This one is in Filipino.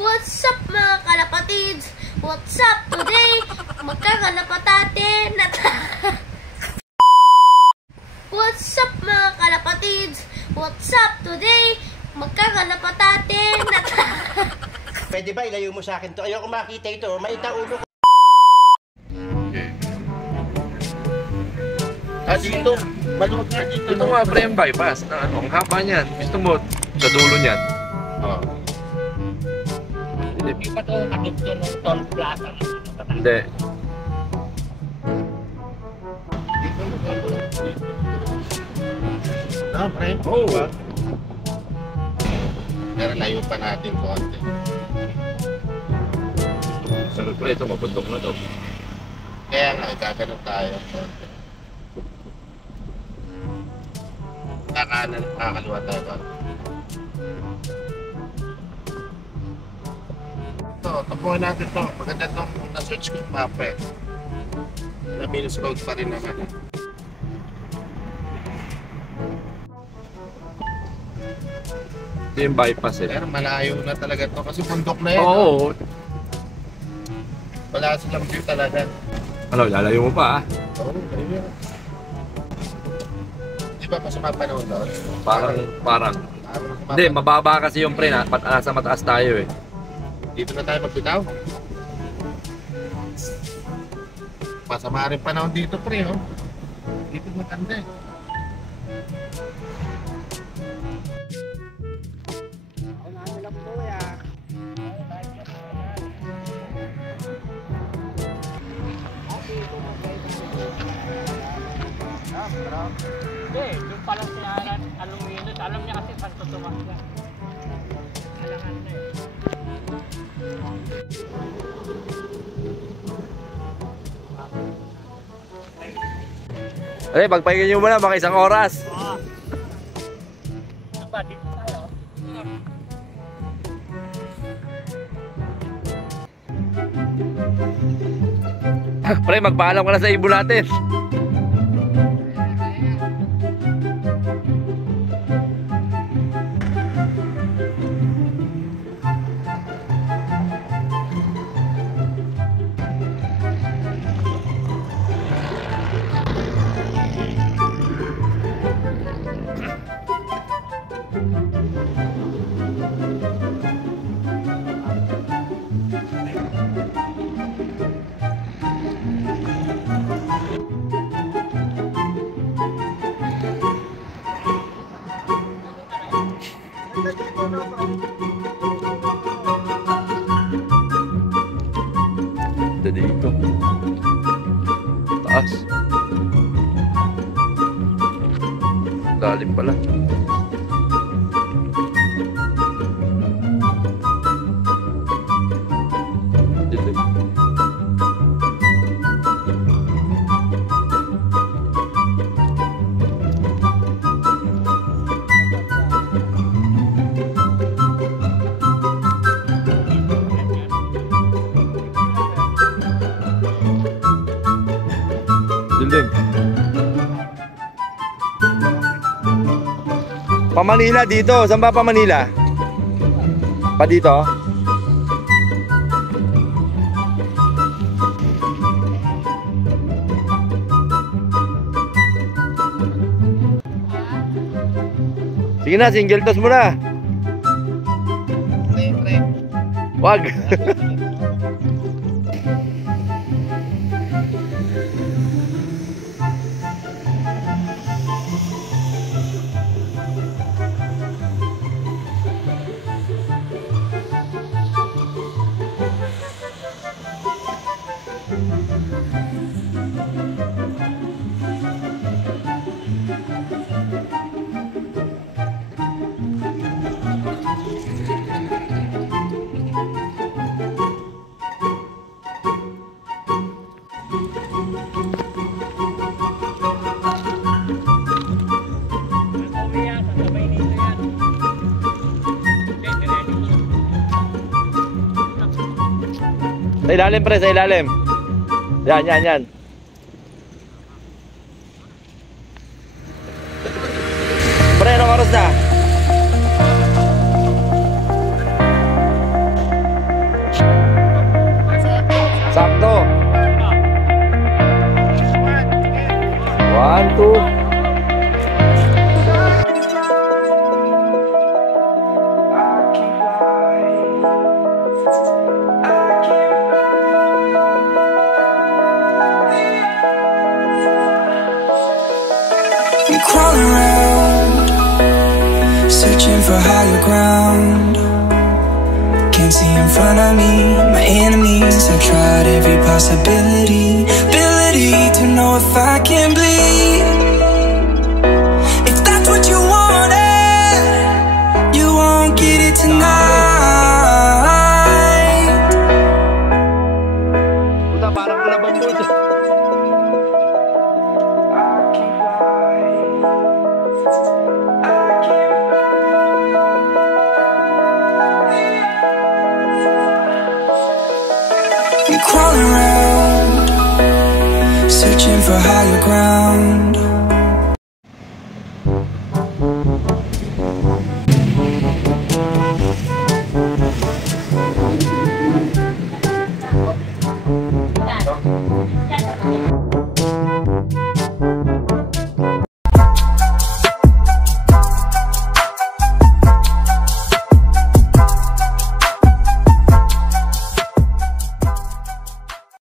What's up mga kalapatids? What's up today? Magkakalapatate na What's up mga kalapatids? What's up today? Magkakalapatate na Pwede ba ilayo mo sa akin to? Ayoko makita ito. Maita ulo ko. Dito. Maluwag na dito. Ito nga pre, yung bypass. Ang haba niyan. Gusto mo sa dulo niyan. Oo. Hindi pa ito adoption ng toll plaza. Hindi. Pre. Oo. Pero layo pa natin konti. Sunod pre, ito mabundok na to. Kaya nga, gaganon tayo. Kakanan, kakaliwa tayo ba? Ito, tapuan natin to. Maganda itong na-search ko yung mapa eh. Na-minus road pa rin naman eh. Ito yung bypass eh. Pero malayo na talaga to kasi bundok na yan. Oo. Wala silang view talaga. Ano, lalayo mo pa ah. Oo, ayun. Di ba masama panahon doon? Parang. Hindi, mababa kasi yung pre na. Nasa mataas tayo eh. Dito na tayo magbitaw. Masama rin panahon dito pre, oh. Dito maganda eh. Hindi, yung palang sinaran, aluminum, alam niya kasi saan tutumak niya. Alangan na eh. Ay, pagpahinga nyo muna, baka isang oras. Diba, dito tayo. Pre, magpaalam ka na sa ibon natin. Dito. Taas. Lalim pala. Dito. Dilim. Pa Manila dito. Saan ba pa Manila? Pa dito? Sige na, single toss mo na. Siyempre. Wag. Sa ilalim pre, sa ilalim. Yan, yan, yan. Pre, anong oras na? searching for higher ground. Can't see in front of me, my enemies. I've tried every possibility, ability to know if I can bleed. If that's what you wanted, you won't get it tonight. Puta, parang kalabang mo siya. I'm crawling around, searching for higher ground.